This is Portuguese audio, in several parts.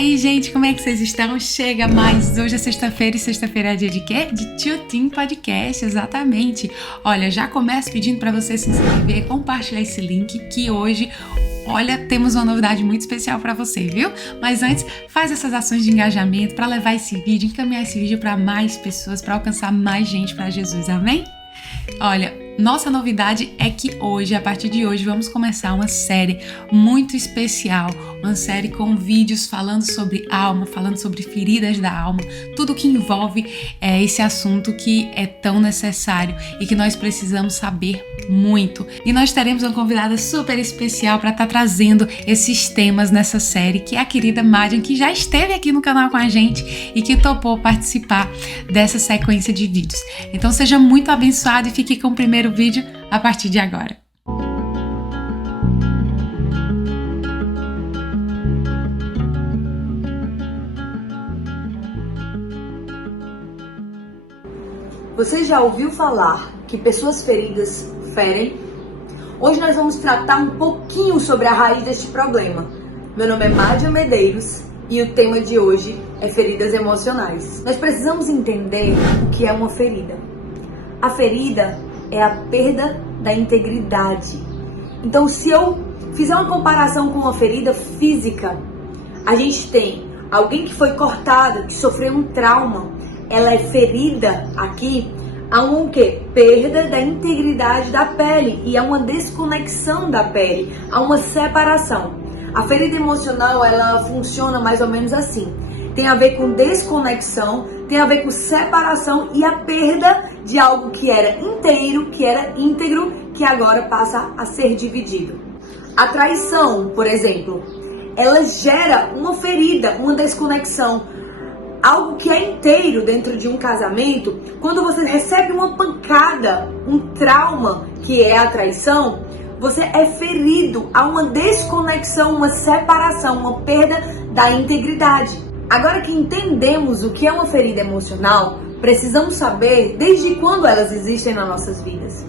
aí, gente, como é que vocês estão? Chega mais, hoje é sexta-feira e sexta-feira é dia de quê? De Tio Tim Podcast, exatamente. Olha, já começo pedindo para você se inscrever, compartilhar esse link que hoje, olha, temos uma novidade muito especial para você, viu? Mas antes, faz essas ações de engajamento para levar esse vídeo, encaminhar esse vídeo para mais pessoas, para alcançar mais gente para Jesus, amém? Olha, nossa novidade é que hoje, a partir de hoje, vamos começar uma série muito especial, uma série com vídeos falando sobre alma, falando sobre feridas da alma, tudo que envolve esse assunto que é tão necessário e que nós precisamos saber muito. E nós teremos uma convidada super especial para estar trazendo esses temas nessa série, que é a querida Madian, que já esteve aqui no canal com a gente e que topou participar dessa sequência de vídeos. Então seja muito abençoado e fique com o primeiro vídeo a partir de agora. Você já ouviu falar que pessoas feridas ferem? Hoje nós vamos tratar um pouquinho sobre a raiz deste problema. Meu nome é Madian Medeiros e o tema de hoje é feridas emocionais. Nós precisamos entender o que é uma ferida. A ferida é a perda da integridade. Então, se eu fizer uma comparação com uma ferida física, a gente tem alguém que foi cortada, que sofreu um trauma, ela é ferida aqui, há um quê? Perda da integridade da pele e há uma desconexão da pele, há uma separação. A ferida emocional, ela funciona mais ou menos assim. Tem a ver com desconexão, tem a ver com separação e a perda de algo que era inteiro, que era íntegro, que agora passa a ser dividido. A traição, por exemplo, ela gera uma ferida, uma desconexão. Algo que é inteiro dentro de um casamento, quando você recebe uma pancada, um trauma, que é a traição, você é ferido, há uma desconexão, uma separação, uma perda da integridade. Agora que entendemos o que é uma ferida emocional, precisamos saber desde quando elas existem nas nossas vidas.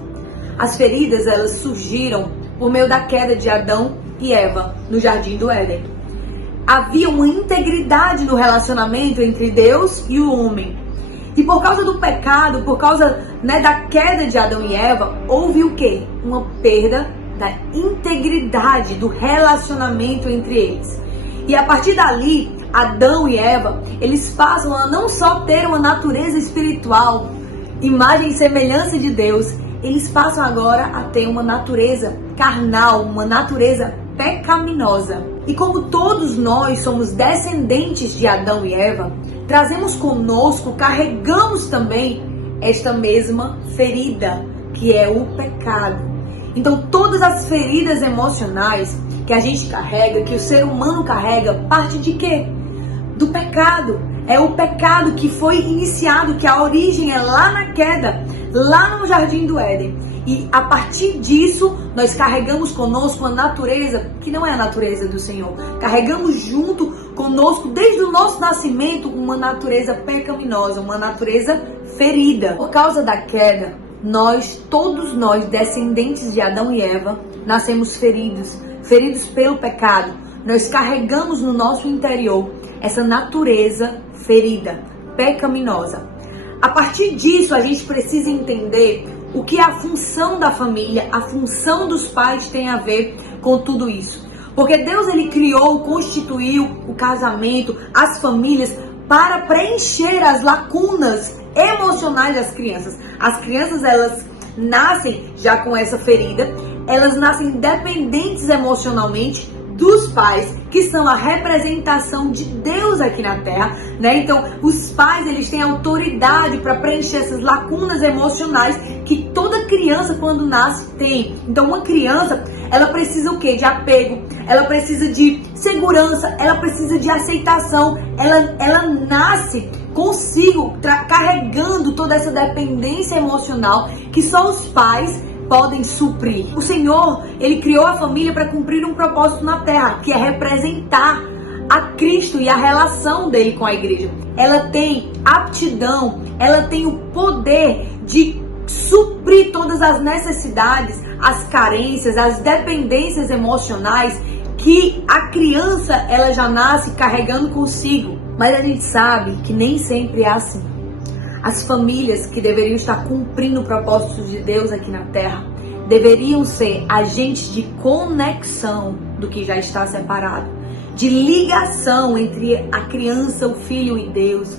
As feridas, elas surgiram por meio da queda de Adão e Eva no Jardim do Éden. Havia uma integridade no relacionamento entre Deus e o homem. E por causa do pecado, por causa da queda de Adão e Eva, houve o quê? Uma perda da integridade do relacionamento entre eles. E a partir dali, Adão e Eva, eles passam a não só ter uma natureza espiritual, imagem e semelhança de Deus, eles passam agora a ter uma natureza carnal, uma natureza pecaminosa. E como todos nós somos descendentes de Adão e Eva, trazemos conosco, carregamos também esta mesma ferida, que é o pecado. Então todas as feridas emocionais que a gente carrega, que o ser humano carrega, parte de quê? Do pecado. É o pecado que foi iniciado, que a origem é lá na queda, lá no Jardim do Éden. E a partir disso, nós carregamos conosco uma natureza que não é a natureza do Senhor. Carregamos junto conosco, desde o nosso nascimento, uma natureza pecaminosa, uma natureza ferida. Por causa da queda, todos nós, descendentes de Adão e Eva, nascemos feridos pelo pecado. Nós carregamos no nosso interior essa natureza ferida, pecaminosa. A partir disso, a gente precisa entender o que é a função da família, a função dos pais tem a ver com tudo isso. Porque Deus, ele criou, constituiu o casamento, as famílias, para preencher as lacunas emocionais das crianças. As crianças, elas nascem já com essa ferida, elas nascem dependentes emocionalmente dos pais, que são a representação de Deus aqui na Terra, Então, os pais, eles têm autoridade para preencher essas lacunas emocionais que toda criança, quando nasce, tem. Então, uma criança, ela precisa o quê? De apego, ela precisa de segurança, ela precisa de aceitação, ela nasce consigo, carregando toda essa dependência emocional que só os pais podem suprir. O Senhor, ele criou a família para cumprir um propósito na terra, que é representar a Cristo e a relação dele com a igreja. Ela tem aptidão, ela tem o poder de suprir todas as necessidades, as carências, as dependências emocionais que a criança ela já nasce carregando consigo. Mas a gente sabe que nem sempre é assim. As famílias que deveriam estar cumprindo o propósito de Deus aqui na Terra deveriam ser agentes de conexão do que já está separado, de ligação entre a criança, o filho e Deus.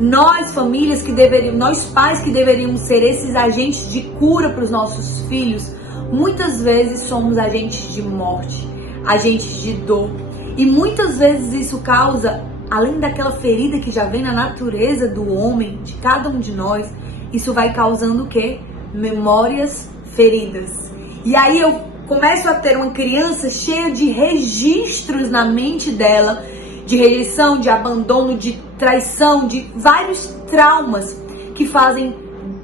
Nós, famílias que deveriam, nós pais que deveríamos ser esses agentes de cura para os nossos filhos, muitas vezes somos agentes de morte, agentes de dor. E muitas vezes isso causa, além daquela ferida que já vem na natureza do homem, de cada um de nós, isso vai causando o quê? Memórias feridas. E aí eu começo a ter uma criança cheia de registros na mente dela, de rejeição, de abandono, de traição, de vários traumas que fazem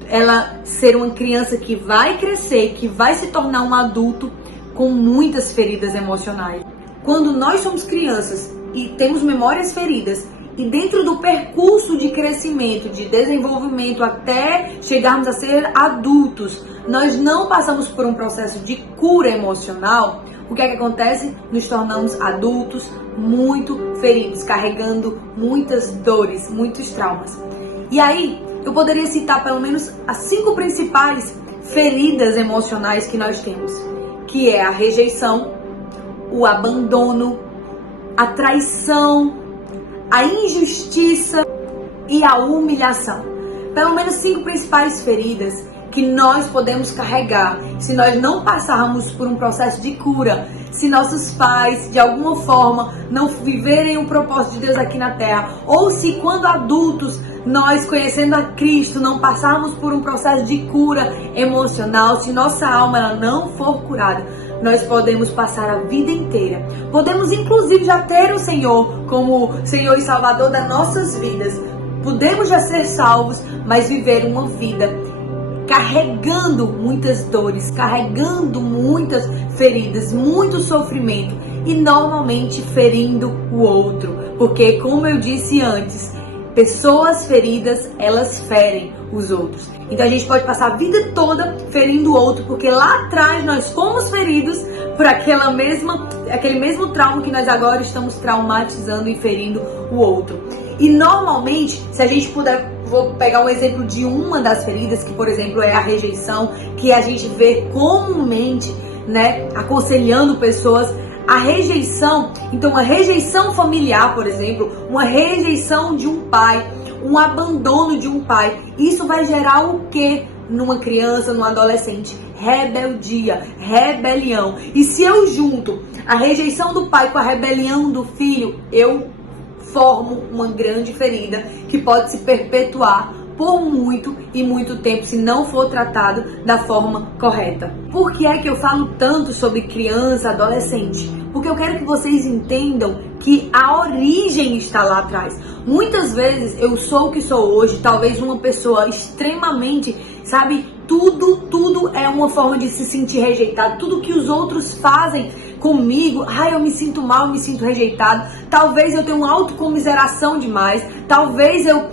ela ser uma criança que vai crescer, que vai se tornar um adulto com muitas feridas emocionais. Quando nós somos crianças e temos memórias feridas, e dentro do percurso de crescimento, de desenvolvimento até chegarmos a ser adultos, nós não passamos por um processo de cura emocional, o que é que acontece? Nos tornamos adultos muito feridos, carregando muitas dores, muitos traumas. E aí, eu poderia citar pelo menos as 5 principais feridas emocionais que nós temos, que é a rejeição, o abandono, a traição, a injustiça e a humilhação. Pelo menos 5 principais feridas que nós podemos carregar se nós não passarmos por um processo de cura, se nossos pais, de alguma forma, não viverem o propósito de Deus aqui na Terra, ou se quando adultos, nós conhecendo a Cristo, não passarmos por um processo de cura emocional, se nossa alma ela não for curada, nós podemos passar a vida inteira. Podemos inclusive já ter o Senhor como Senhor e Salvador das nossas vidas. Podemos já ser salvos, mas viver uma vida carregando muitas dores, carregando muitas feridas, muito sofrimento e normalmente ferindo o outro. Porque, como eu disse antes, pessoas feridas, elas ferem os outros. Então a gente pode passar a vida toda ferindo o outro, porque lá atrás nós fomos feridos por aquele mesmo trauma que nós agora estamos traumatizando e ferindo o outro. E normalmente, se a gente puder, vou pegar um exemplo de uma das feridas, que por exemplo é a rejeição, que a gente vê comumente, né, aconselhando pessoas. A rejeição, então a rejeição familiar, por exemplo, uma rejeição de um pai, um abandono de um pai, isso vai gerar o quê numa criança, num adolescente? Rebeldia, rebelião. E se eu junto a rejeição do pai com a rebelião do filho, eu formo uma grande ferida que pode se perpetuar por muito e muito tempo se não for tratado da forma correta. Por que é que eu falo tanto sobre criança, adolescente? Porque eu quero que vocês entendam que a origem está lá atrás. Muitas vezes eu sou o que sou hoje, talvez uma pessoa extremamente, sabe, tudo é uma forma de se sentir rejeitado, tudo que os outros fazem comigo, eu me sinto mal, eu me sinto rejeitado, talvez eu tenha uma autocomiseração demais, talvez eu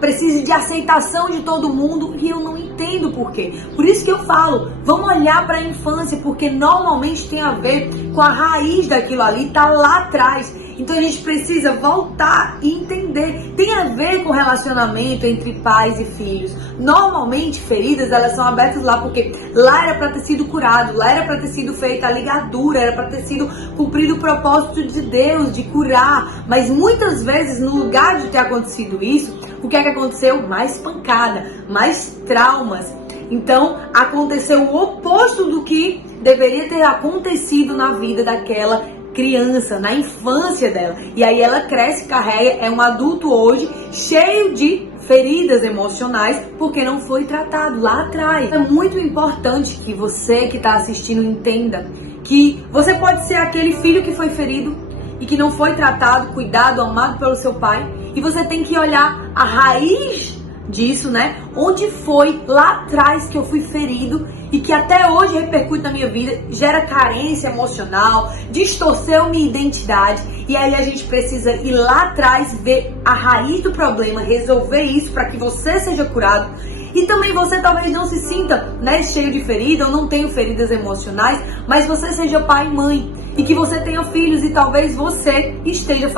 precise de aceitação de todo mundo e eu não entendo por quê. Por isso que eu falo, vamos olhar para a infância, porque normalmente tem a ver com a raiz daquilo ali, tá lá atrás. Então a gente precisa voltar e entender. Tem a ver com relacionamento entre pais e filhos. Normalmente feridas elas são abertas lá porque lá era para ter sido curado, lá era para ter sido feita a ligadura, era para ter sido cumprido o propósito de Deus de curar. Mas muitas vezes no lugar de ter acontecido isso, o que é que aconteceu? Mais pancada, mais traumas. Então aconteceu o oposto do que deveria ter acontecido na vida daquela criança, na infância dela. E aí ela cresce, carrega, é um adulto hoje cheio de feridas emocionais porque não foi tratado lá atrás. É muito importante que você que está assistindo entenda que você pode ser aquele filho que foi ferido e que não foi tratado, cuidado, amado pelo seu pai. E você tem que olhar a raiz disso, né? Onde foi lá atrás que eu fui ferido e que até hoje repercute na minha vida, gera carência emocional, distorceu minha identidade. E aí a gente precisa ir lá atrás, ver a raiz do problema, resolver isso para que você seja curado. E também você talvez não se sinta, né, cheio de ferida ou não tenha feridas emocionais, mas você seja pai e mãe. e que você tenha filhos e talvez você esteja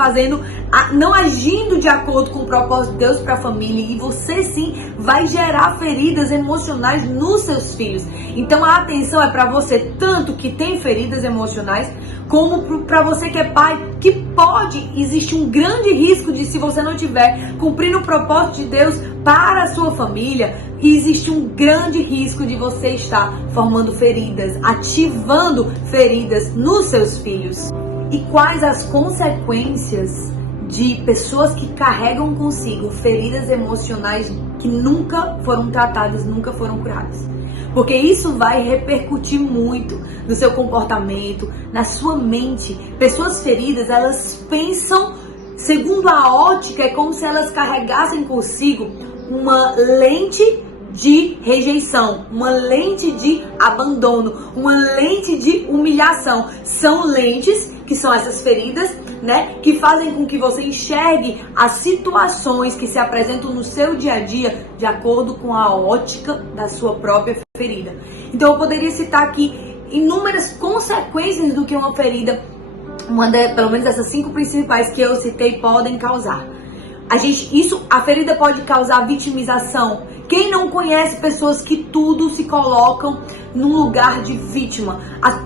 não agindo de acordo com o propósito de Deus para a família, e você sim vai gerar feridas emocionais nos seus filhos. Então a atenção é para você tanto que tem feridas emocionais, como para você que é pai, que pode existir um grande risco de, se você não estiver cumprindo o propósito de Deus para a sua família, existe um grande risco de você estar formando feridas, ativando feridas nos seus filhos. E quais as consequências de pessoas que carregam consigo feridas emocionais que nunca foram tratadas, nunca foram curadas? Porque isso vai repercutir muito no seu comportamento, na sua mente. Pessoas feridas, elas pensam, segundo a ótica, é como se elas carregassem consigo uma lente de rejeição, uma lente de abandono, uma lente de humilhação. São lentes, que são essas feridas, né, que fazem com que você enxergue as situações que se apresentam no seu dia a dia de acordo com a ótica da sua própria ferida. Então eu poderia citar aqui inúmeras consequências do que uma ferida, pelo menos essas 5 principais que eu citei, podem causar. A ferida pode causar vitimização. Quem não conhece pessoas que tudo se colocam num lugar de vítima?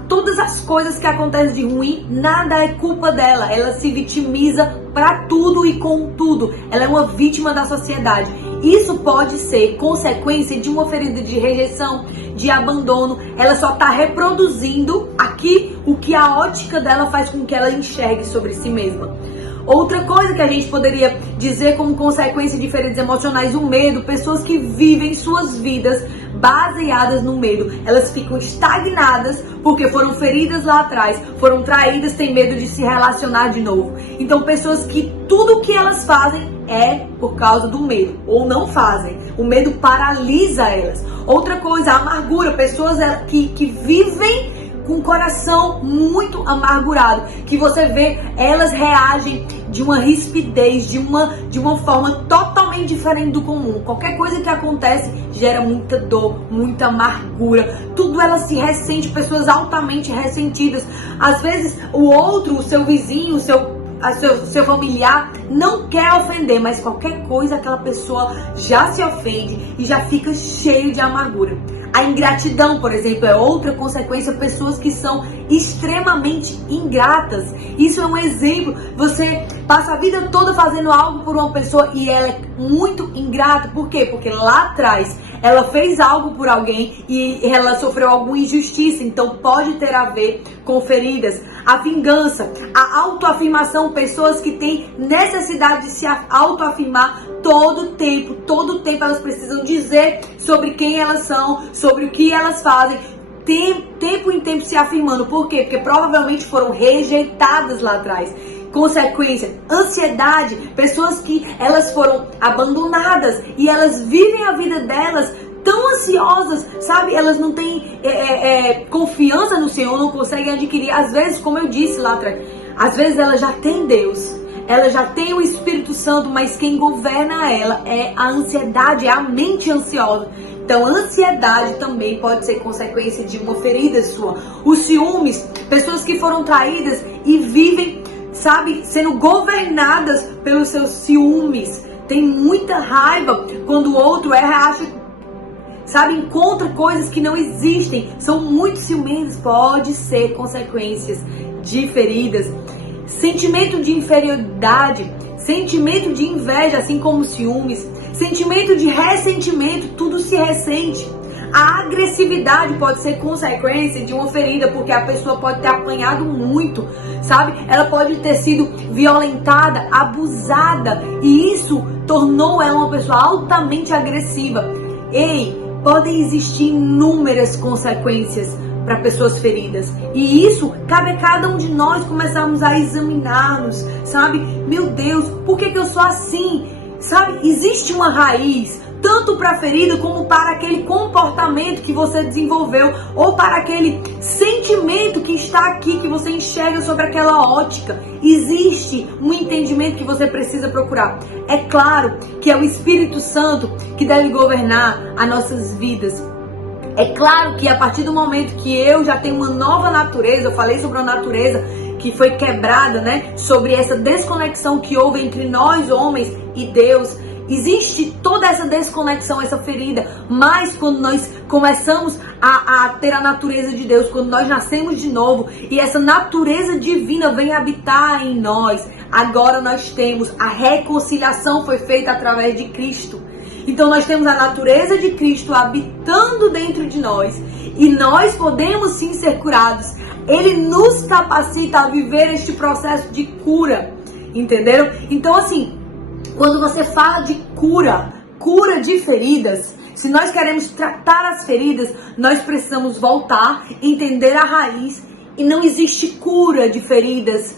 Todas as coisas que acontecem de ruim, nada é culpa dela. Ela se vitimiza para tudo e com tudo. Ela é uma vítima da sociedade. Isso pode ser consequência de uma ferida de rejeição, de abandono. Ela só está reproduzindo aqui o que a ótica dela faz com que ela enxergue sobre si mesma. Outra coisa que a gente poderia dizer como consequência de feridas emocionais, o medo. Pessoas que vivem suas vidas baseadas no medo. Elas ficam estagnadas porque foram feridas lá atrás, foram traídas, têm medo de se relacionar de novo. Então pessoas que tudo que elas fazem é por causa do medo, ou não fazem. O medo paralisa elas. Outra coisa, a amargura. Pessoas que vivem com o coração muito amargurado, que você vê, elas reagem de uma rispidez, de uma forma totalmente diferente do comum. Qualquer coisa que acontece gera muita dor, muita amargura, tudo ela se ressente, pessoas altamente ressentidas. Às vezes o outro, o seu vizinho, seu familiar não quer ofender, mas qualquer coisa aquela pessoa já se ofende e já fica cheio de amargura. A ingratidão, por exemplo, é outra consequência. Pessoas que são extremamente ingratas. Isso é um exemplo. Você passa a vida toda fazendo algo por uma pessoa e ela é muito ingrata. Por quê? Porque lá atrás ela fez algo por alguém e ela sofreu alguma injustiça. Então pode ter a ver com feridas. A vingança, a autoafirmação. Pessoas que têm necessidade de se autoafirmar todo o tempo elas precisam dizer sobre quem elas são, sobre o que elas fazem, tempo em tempo se afirmando. Por quê? Porque provavelmente foram rejeitadas lá atrás. Consequência, ansiedade, pessoas que elas foram abandonadas e elas vivem a vida delas tão ansiosas, sabe? Elas não têm confiança no Senhor, não conseguem adquirir. Às vezes, como eu disse lá atrás, às vezes ela já tem Deus, ela já tem o Espírito Santo, mas quem governa ela é a ansiedade, é a mente ansiosa. Então, a ansiedade também pode ser consequência de uma ferida sua. Os ciúmes, pessoas que foram traídas e vivem, sabe, sendo governadas pelos seus ciúmes. Tem muita raiva quando o outro erra, sabe, encontra coisas que não existem. São muito ciumentos, pode ser consequências de feridas. Sentimento de inferioridade, sentimento de inveja, assim como ciúmes, sentimento de ressentimento, tudo se ressente. A agressividade pode ser consequência de uma ferida, porque a pessoa pode ter apanhado muito, sabe? Ela pode ter sido violentada, abusada, e isso tornou ela uma pessoa altamente agressiva. Podem existir inúmeras consequências para pessoas feridas. E isso cabe a cada um de nós começarmos a examinar-nos, sabe? Meu Deus, por que eu sou assim? Sabe? Existe uma raiz, tanto para a ferida como para aquele comportamento que você desenvolveu, ou para aquele sentimento que está aqui, que você enxerga sobre aquela ótica. Existe um entendimento que você precisa procurar. É claro que é o Espírito Santo que deve governar as nossas vidas. É claro que a partir do momento que eu já tenho uma nova natureza, eu falei sobre a natureza que foi quebrada, né? Sobre essa desconexão que houve entre nós, homens, e Deus. Existe toda essa desconexão, essa ferida. Mas quando nós começamos a ter a natureza de Deus, quando nós nascemos de novo e essa natureza divina vem habitar em nós, agora nós temos a reconciliação foi feita através de Cristo. Então nós temos a natureza de Cristo habitando dentro de nós e nós podemos sim ser curados. Ele nos capacita a viver este processo de cura, entenderam? Então assim, quando você fala de cura de feridas, se nós queremos tratar as feridas, nós precisamos voltar, entender a raiz e não existe cura de feridas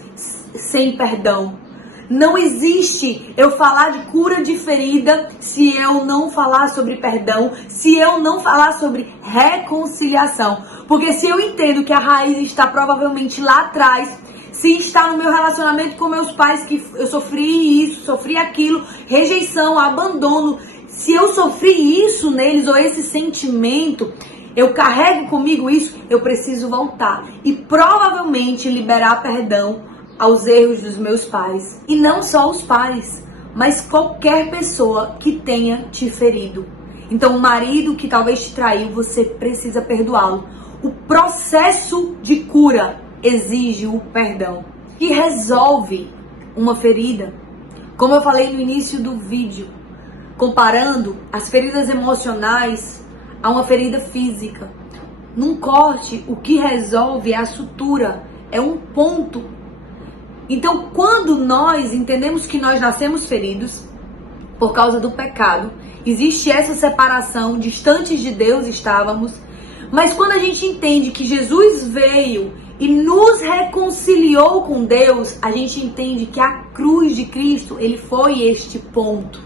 sem perdão. Não existe eu falar de cura de ferida se eu não falar sobre perdão, se eu não falar sobre reconciliação. Porque se eu entendo que a raiz está provavelmente lá atrás, se está no meu relacionamento com meus pais, que eu sofri isso, sofri aquilo, rejeição, abandono, se eu sofri isso neles ou esse sentimento, eu carrego comigo isso, eu preciso voltar e provavelmente liberar perdão aos erros dos meus pais. E não só os pais, mas qualquer pessoa que tenha te ferido. Então o marido que talvez te traiu, você precisa perdoá-lo. O processo de cura exige o perdão. E resolve uma ferida. Como eu falei no início do vídeo, comparando as feridas emocionais a uma ferida física. Num corte, o que resolve é a sutura, é um ponto. Então, quando nós entendemos que nós nascemos feridos por causa do pecado, existe essa separação, distantes de Deus estávamos, mas quando a gente entende que Jesus veio e nos reconciliou com Deus, a gente entende que a cruz de Cristo, ele foi este ponto.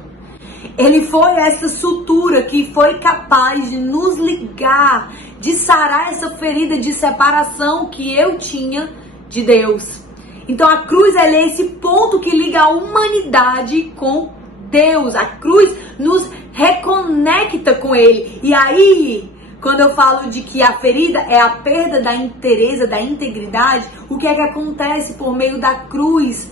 Ele foi essa sutura que foi capaz de nos ligar, de sarar essa ferida de separação que eu tinha de Deus. Então a cruz é esse ponto que liga a humanidade com Deus. A cruz nos reconecta com Ele. E aí, quando eu falo de que a ferida é a perda da inteireza, da integridade, o que é que acontece por meio da cruz?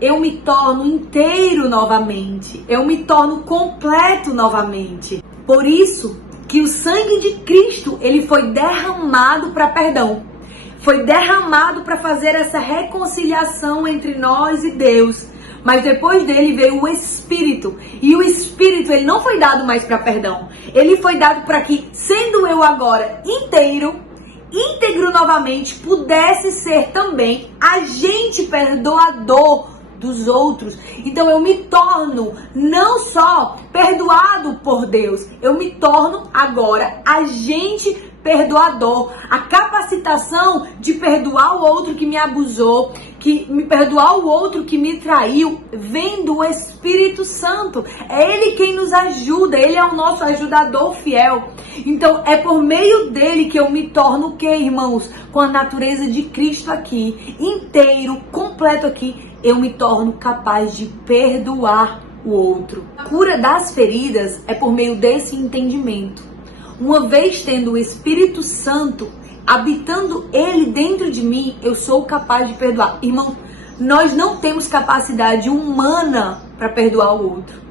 Eu me torno inteiro novamente. Eu me torno completo novamente. Por isso que o sangue de Cristo, ele foi derramado para perdão. Foi derramado para fazer essa reconciliação entre nós e Deus. Mas depois dele veio o Espírito. E o Espírito, ele não foi dado mais para perdão. Ele foi dado para que, sendo eu agora íntegro novamente, pudesse ser também agente perdoador dos outros. Então eu me torno não só perdoado por Deus, eu me torno agora agente perdoador. A capacitação de perdoar o outro que me abusou, que me perdoar o outro que me traiu, vem do Espírito Santo. É Ele quem nos ajuda, Ele é o nosso ajudador fiel. Então é por meio dele que eu me torno o que, irmãos? Com a natureza de Cristo aqui, inteiro, completo aqui, eu me torno capaz de perdoar o outro. A cura das feridas é por meio desse entendimento. Uma vez tendo o Espírito Santo habitando Ele dentro de mim, eu sou capaz de perdoar. Irmão, nós não temos capacidade humana para perdoar o outro.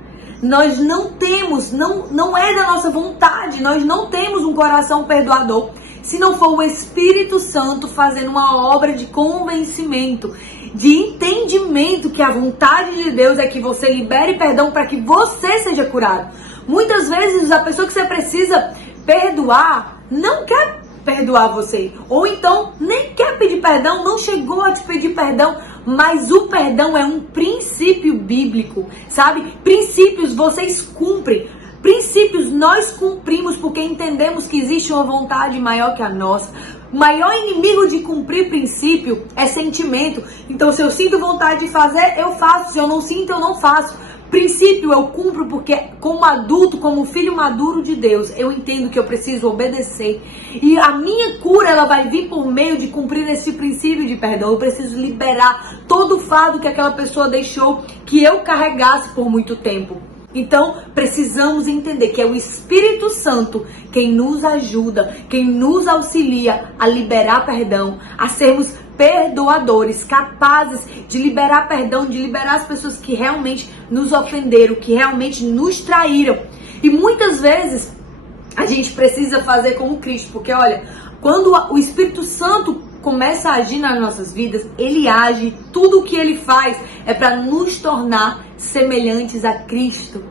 Nós não temos, não é da nossa vontade, nós não temos um coração perdoador. Se não for o Espírito Santo fazendo uma obra de convencimento, de entendimento que a vontade de Deus é que você libere perdão para que você seja curado. Muitas vezes a pessoa que você precisa perdoar não quer perdoar você, ou então nem quer pedir perdão, não chegou a te pedir perdão, mas o perdão é um princípio bíblico, sabe? Princípios vocês cumprem, princípios nós cumprimos porque entendemos que existe uma vontade maior que a nossa. O maior inimigo de cumprir princípio é sentimento. Então se eu sinto vontade de fazer, eu faço, se eu não sinto, eu não faço. Princípio eu cumpro porque como adulto, como filho maduro de Deus, eu entendo que eu preciso obedecer. E a minha cura, ela vai vir por meio de cumprir esse princípio de perdão. Eu preciso liberar todo o fardo que aquela pessoa deixou que eu carregasse por muito tempo. Então, precisamos entender que é o Espírito Santo quem nos ajuda, quem nos auxilia a liberar perdão, a sermos perdoadores, capazes de liberar perdão, de liberar as pessoas que realmente nos ofenderam, que realmente nos traíram. E muitas vezes a gente precisa fazer como Cristo, porque olha, quando o Espírito Santo começa a agir nas nossas vidas, ele age, tudo o que ele faz é para nos tornar semelhantes a Cristo.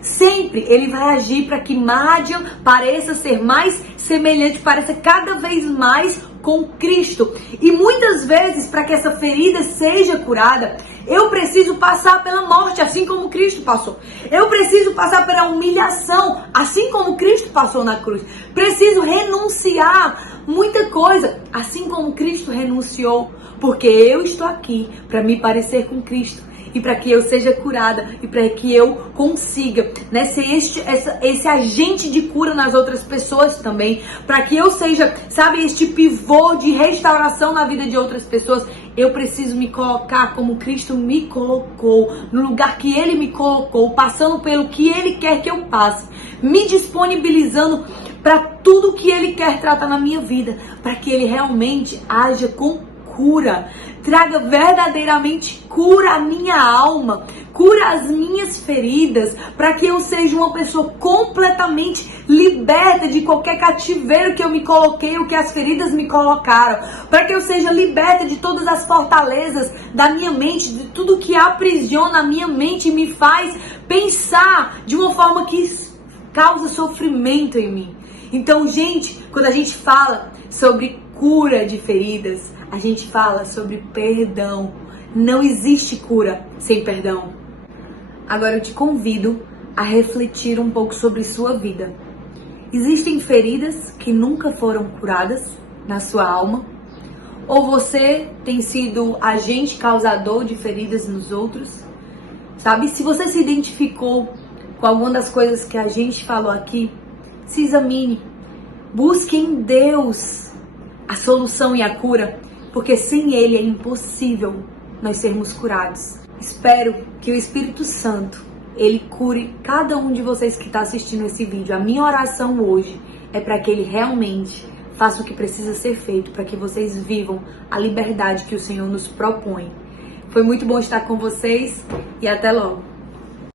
Sempre ele vai agir para que Madian pareça ser mais semelhante, pareça cada vez mais com Cristo. E muitas vezes, para que essa ferida seja curada, eu preciso passar pela morte, assim como Cristo passou. Eu preciso passar pela humilhação, assim como Cristo passou na cruz. Preciso renunciar muita coisa, assim como Cristo renunciou, porque eu estou aqui para me parecer com Cristo e para que eu seja curada e para que eu consiga, né, ser esse agente de cura nas outras pessoas também, para que eu seja, sabe, este pivô de restauração na vida de outras pessoas. Eu preciso me colocar como Cristo me colocou, no lugar que Ele me colocou, passando pelo que Ele quer que eu passe, me disponibilizando para tudo que Ele quer tratar na minha vida, para que Ele realmente haja com cura, traga verdadeiramente cura à minha alma, cura as minhas feridas, para que eu seja uma pessoa completamente liberta de qualquer cativeiro que eu me coloquei, o que as feridas me colocaram, para que eu seja liberta de todas as fortalezas da minha mente, de tudo que aprisiona a minha mente e me faz pensar de uma forma que causa sofrimento em mim. Então, gente, quando a gente fala sobre cura de feridas, a gente fala sobre perdão. Não existe cura sem perdão. Agora eu te convido a refletir um pouco sobre sua vida. Existem feridas que nunca foram curadas na sua alma? Ou você tem sido agente causador de feridas nos outros? Sabe, se você se identificou com alguma das coisas que a gente falou aqui, se examine. Busque em Deus a solução e a cura, porque sem Ele é impossível nós sermos curados. Espero que o Espírito Santo, Ele cure cada um de vocês que está assistindo esse vídeo. A minha oração hoje é para que Ele realmente faça o que precisa ser feito, para que vocês vivam a liberdade que o Senhor nos propõe. Foi muito bom estar com vocês e até logo.